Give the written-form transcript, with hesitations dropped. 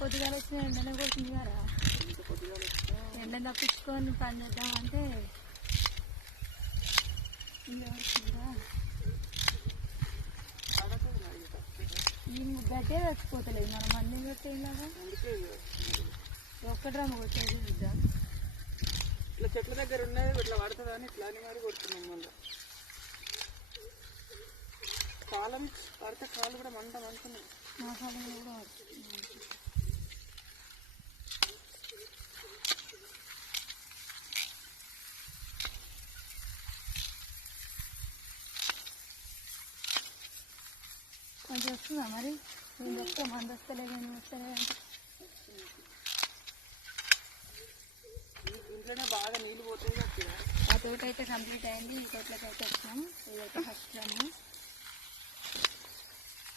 పొద్దుగాల వచ్చిన ఎండనే కొడుతుంది కదా, ఎండ తప్పించుకొని పని చేద్దామంటే ఈ గడ్డే చచ్చిపోతలేదు, మనం మంది కొట్టేలాగా ఒక్క డ్రమ్మ కొట్టేది బిడ్డ. ఇట్లా చెట్ల దగ్గర ఉన్నది ఇట్లా పడుతుంది అని ఇట్లా అని మరి కొడుతున్నాం. మళ్ళీ కాలం పడితే కాళ్ళు కూడా మంట మంటున్నాయి. మా కాలంలో కూడా పడుతుంది. కొంచెం వస్తుందా మరి? నేను చెప్తా మంది వస్తలే కానీ వస్తలే అంటే ఇంట్లోనే బాగా నీళ్ళు పోతుంది. ఆ తోట అయితే కంప్లీట్ అయింది, ఈ తోటలోకి అయితే వచ్చాము. ఇదైతే ఫస్ట్ రమ్ము.